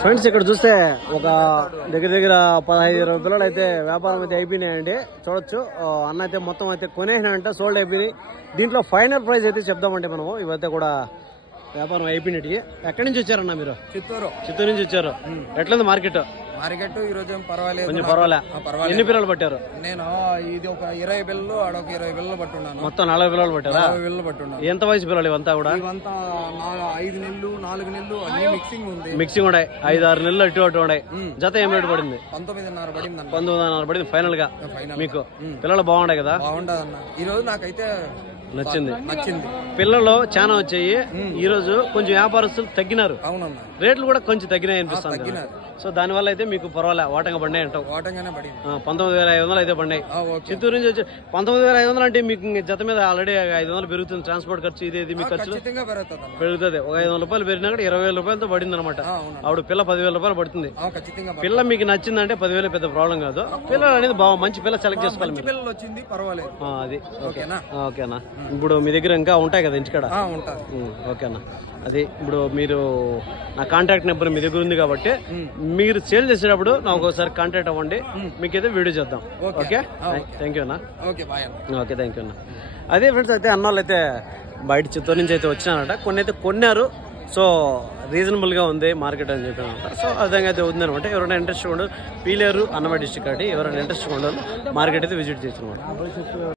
Friends ఇక్కడ చూస్తే ఒక దగ్గర 15-20 పిల్లలు అయితే వ్యాపారం అయితే అయిపోయినాయండి. చూడొచ్చు అన్న అయితే మొత్తం అయితే కొనేసినాయంట, సోల్డ్ అయిపోయినాయి. దీంట్లో ఫైనల్ ప్రైస్ అయితే చెప్దామంటే మనము ఇవైతే కూడా వ్యాపారం అయిపోయినట్టు. ఎక్కడి నుంచి వచ్చారన్న మీరు? చిత్తూరు నుంచి వచ్చారు. ఎట్లుంది మార్కెట్? ఈ రోజు పర్వాలేదు, కొంచెం పర్వాలే. ఎన్ని పిల్లలు పట్టారు? నేను ఇది ఒక 20 పిల్లలు, ఆడొక 20 పిల్లలు పట్టున్నాను. మొత్తం 40 పిల్లలు పట్టారా? 40 పిల్లలు పట్టున్నాను. ఎంత వయసు పిల్లలు ఇవంతా కూడా? ఇవంతా 5 నెలలు 4 నెలలు అన్ని మిక్సింగ్ ఉంది. మిక్సింగ్ ఉన్నాయి. 5-6 నెలలు అటు ఉన్నాయి. జత ఏం రేటు పడింది? 19.5 పడింది. 19.5 పడింది ఫైనల్ గా మీకు. పిల్లలు బాగున్నాయి కదా? బాగుండదన్న. ఈ రోజు నాకైతే నచ్చింది. పిల్లలు చాలా వచ్చాయి. ఈ రోజు కొంచెం వ్యాపారస్తులు తగ్గినారు. అవునన్నా, రేట్లు కూడా కొంచెం తగ్గినాయి అనిపిస్తుంది. సో దాని వల్ల అయితే మీకు పర్వాలే, వాటంగా పడినాయి అంటావు. 19,500 అయితే పడినాయి. చిత్తూరు నుంచి వచ్చి 19,500 అంటే మీకు జత మీద ఆల్రెడీ 500 పెరుగుతుంది. ట్రాన్స్పోర్ట్ ఖర్చు ఇది మీకు ఖర్చు పెరుగుతుంది. ఒక 500 రూపాయలు పెరిగినా కూడా 20,000 రూపాయలతో పడింది అనమాట. ఆవిడ పిల్ల 10,000 రూపాయలు పడుతుంది. పిల్ల మీకు నచ్చిందంటే 10,000 పెద్ద ప్రాబ్లం కాదు. పిల్లలు అనేది మంచి పిల్ల సెలెక్ట్ చేసుకోవాలి మీరు. అది ఓకేనా? ఇప్పుడు మీ దగ్గర ఇంకా ఉంటాయి కదా ఇంటికాడ? ఓకేనా? అది ఇప్పుడు మీరు నా కాంటాక్ట్ నెంబర్ మీ దగ్గర ఉంది కాబట్టి మీరు సేల్ చేసేటప్పుడు నాకు ఒకసారి కాంటాక్ట్ అవ్వండి, మీకైతే వీడియో చేద్దాం. ఓకే, థ్యాంక్ యూ అన్న. ఓకే, థ్యాంక్ యూ అన్న. అదే ఫ్రెండ్స్, అయితే అన్నోళ్ళు అయితే బయట చిత్తూరు నుంచి అయితే వచ్చినారట. కొన్ని అయితే కొన్నారు. సో రీజనబుల్ గా ఉంది మార్కెట్ అని చెప్పినమాట. సో ఆ విధంగా అయితే ఉందనమాట. ఎవరైనా ఇంట్రెస్ట్ ఉండదు, పీలేరు అన్నమయ్య డిస్ట్రిక్ట్ కాబట్టి ఎవరైనా ఇంట్రెస్ట్ ఉండదు మార్కెట్ అయితే విజిట్ చేస్తున్నమాట.